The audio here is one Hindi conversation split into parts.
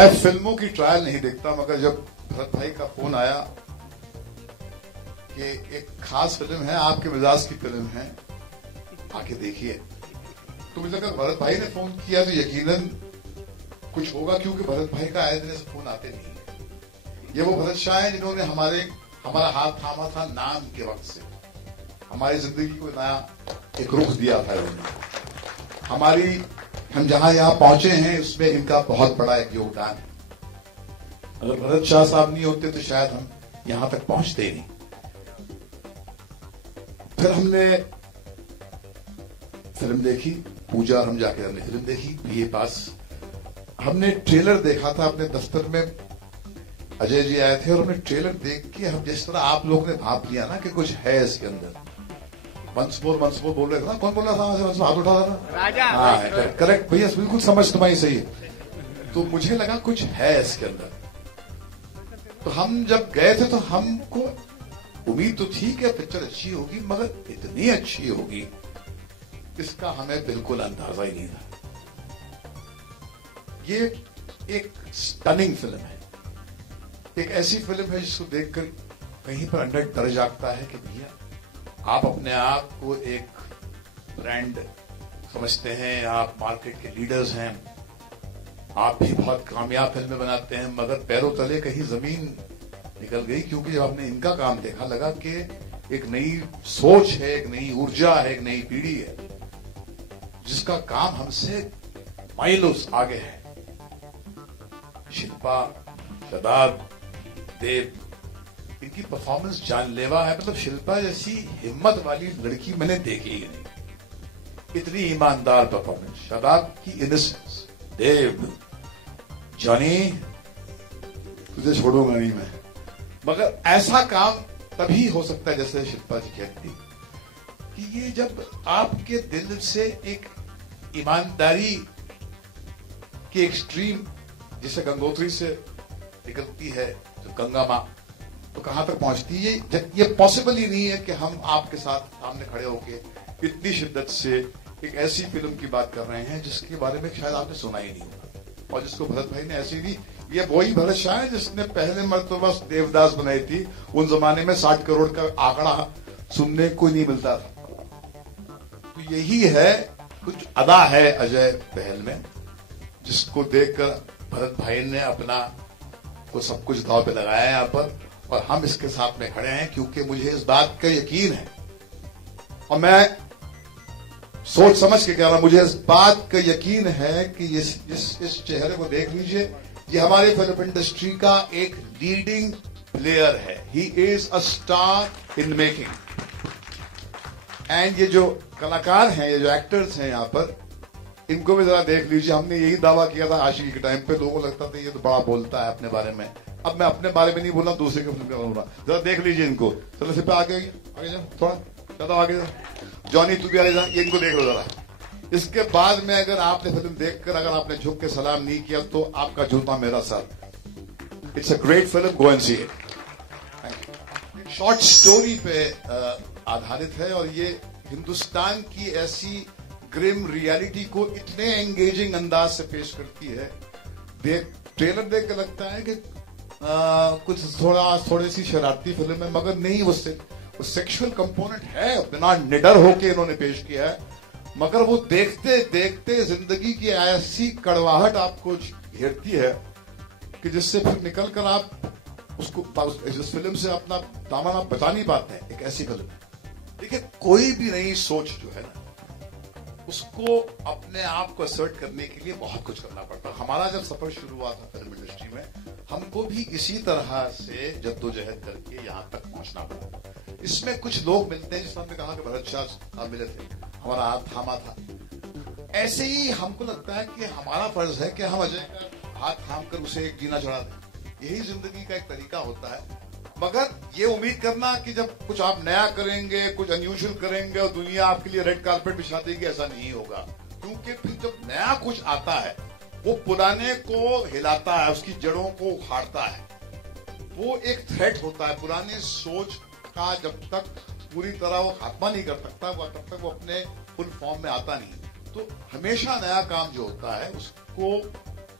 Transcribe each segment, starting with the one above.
मैं फिल्मों की ट्रायल नहीं देखता, मगर जब भरत भाई का फोन आया कि एक खास फिल्म है, आपके मिजाज की फिल्म है, आके देखिए, तो मुझे लगा भरत भाई ने फोन किया तो यकीनन कुछ होगा, क्योंकि भरत भाई का आए दिन से फोन आते नहीं है। ये वो भरत शाह है जिन्होंने हमारा हाथ थामा था नाम के वक्त से, हमारी जिंदगी को नया एक रुख दिया था इन्होंने। हम जहां यहां पहुंचे हैं उसमें इनका बहुत बड़ा एक योगदान है। अगर भरत शाह साहब नहीं होते तो शायद हम यहां तक पहुंचते ही नहीं। फिर हमने फिल्म देखी, पूजा, हम जाके हमने फिल्म देखी बीए पास। हमने ट्रेलर देखा था अपने दफ्तर में, अजय जी आए थे और हमने ट्रेलर देख के हम जिस तरह आप लोगों ने भाप लिया ना कि कुछ है इसके अंदर, वंस मोर बोल रहे थे ना, कौन बोल रहा था, हाथ उठा रहा था, राजा। हाँ करेक्ट भैया, बिल्कुल समझ तुम्हारी सही है। तो मुझे लगा कुछ है इसके अंदर। तो हम जब गए थे तो हमको उम्मीद तो थी कि पिक्चर अच्छी होगी, मगर इतनी अच्छी होगी इसका हमें बिल्कुल अंदाजा ही नहीं था। ये एक स्टनिंग फिल्म है, एक ऐसी फिल्म है जिसको देखकर कहीं पर अंदर डर जागता है कि भैया आप अपने आप को एक ब्रांड समझते हैं, आप मार्केट के लीडर्स हैं, आप भी बहुत कामयाब फिल्में बनाते हैं, मगर पैरों तले कहीं जमीन निकल गई, क्योंकि जब आपने इनका काम देखा लगा कि एक नई सोच है, एक नई ऊर्जा है, एक नई पीढ़ी है जिसका काम हमसे माइलों आगे है। शिल्पा, शादाब, देव, इनकी परफॉर्मेंस जानलेवा है। मतलब शिल्पा जैसी हिम्मत वाली लड़की मैंने देखी ही नहीं, इतनी ईमानदार परफॉर्मेंस। शादाब की इनोसेंस, देव, जॉनी तुझे छोड़ूंगा नहीं मैं, मगर ऐसा काम तभी हो सकता है जैसे शिल्पा जी कहती कि ये जब आपके दिल से एक ईमानदारी की एक्सट्रीम, जिसे गंगोत्री से निकलती है जो गंगा मां, तो कहां तक पहुंचती है। ये पॉसिबल ही नहीं है कि हम आपके साथ सामने खड़े होकर इतनी शिद्दत से एक ऐसी फिल्म की बात कर रहे हैं जिसके बारे में शायद आपने सुना ही नहीं होगा, और जिसको भरत भाई ने ऐसी भी, ये वही भरत शाह है जिसने पहले मर्तबा देवदास बनाई थी। उन जमाने में 60 करोड़ का आंकड़ा सुनने को नहीं मिलता था। तो यही है, कुछ अदा है अजय बहल में, जिसको देखकर भरत भाई ने अपना को सब कुछ दांव पे लगाया यहाँ पर, और हम इसके साथ में खड़े हैं क्योंकि मुझे इस बात का यकीन है, और मैं सोच समझ के कह रहा हूं, मुझे इस बात का यकीन है कि इस चेहरे को देख लीजिए, ये हमारी फिल्म इंडस्ट्री का एक लीडिंग प्लेयर है। He is a star in making. And ये जो कलाकार हैं, ये जो एक्टर्स हैं यहाँ पर, इनको भी जरा देख लीजिए। हमने यही दावा किया था आशिकी के टाइम पे, लोगों को लगता था ये तो बड़ा बोलता है अपने बारे में। अब मैं अपने बारे में नहीं बोल रहा, दूसरे के फिल्म का बोल रहा। जरा देख लीजिए इनको। चलो सिर्फ आगे जाओ, थोड़ा ज्यादा आगे जाओ। जॉनी तू भी आगे जा, ये इनको देख लो जरा। इसके बाद में अगर आपने फिल्म देखकर अगर आपने झुक के सलाम नहीं किया तो आपका जूता मेरा साथ। It's a great film, go and see it. Short story पे आधारित है, और ये हिंदुस्तान की ऐसी ग्रिम रियलिटी को इतने एंगेजिंग अंदाज से पेश करती है। ट्रेलर देख के लगता है कि कुछ थोड़ी सी शरारती फिल्म है, मगर नहीं, वो सेक्सुअल कंपोनेंट है, बिना निडर होके इन्होंने पेश किया है। मगर वो देखते देखते जिंदगी की ऐसी कड़वाहट आपको घेरती है कि जिससे फिर निकलकर आप उसको इस फिल्म से अपना दामन आप बचा नहीं पाते हैं। एक ऐसी फिल्म, देखिए, कोई भी नई सोच जो है ना, उसको अपने आप को असर्ट करने के लिए बहुत कुछ करना पड़ता। हमारा जब सफर शुरू हुआ था फिल्म इंडस्ट्री में, हमको भी इसी तरह से जद्दोजहद करके यहाँ तक पहुंचना पड़ा। इसमें कुछ लोग मिलते हैं, जिसमें हमने कहा कि भरत शाह साहब मिले थे, हमारा हाथ थामा था। ऐसे ही हमको लगता है कि हमारा फर्ज है कि हम अजय का हाथ थाम कर उसे एक जीना चढ़ा दें। यही जिंदगी का एक तरीका होता है। मगर ये उम्मीद करना कि जब कुछ आप नया करेंगे, कुछ अनयूजुअल करेंगे और दुनिया आपके लिए रेड कारपेट बिछा देगी, ऐसा नहीं होगा। क्योंकि फिर जब नया कुछ आता है, वो पुराने को हिलाता है, उसकी जड़ों को उखाड़ता है। वो एक थ्रेट होता है। पुराने सोच का जब तक पूरी तरह वो खात्मा नहीं कर सकता, तब तक वो अपने फुल फॉर्म में आता नहीं। तो हमेशा नया काम जो होता है उसको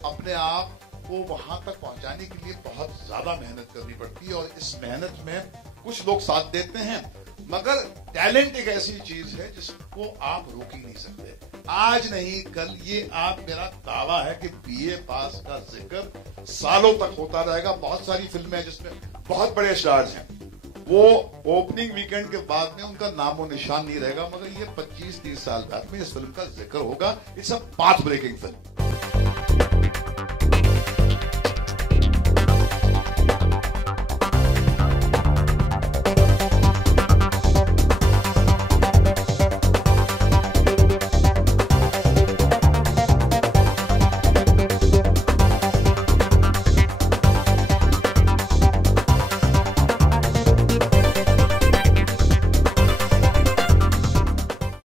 अपने आप को वहां तक पहुंचाने के लिए बहुत ज्यादा मेहनत करनी पड़ती है, और इस मेहनत में कुछ लोग साथ देते हैं, मगर टैलेंट एक ऐसी चीज है जिसको आप रोक ही नहीं सकते। आज नहीं कल ये आप, मेरा दावा है कि बीए पास का जिक्र सालों तक होता रहेगा। बहुत सारी फिल्में हैं जिसमें बहुत बड़े स्टार्स हैं, वो ओपनिंग वीकेंड के बाद में उनका नामो निशान नहीं रहेगा, मगर ये 25-30 साल बाद में इस फिल्म का जिक्र होगा। It's a path breaking film.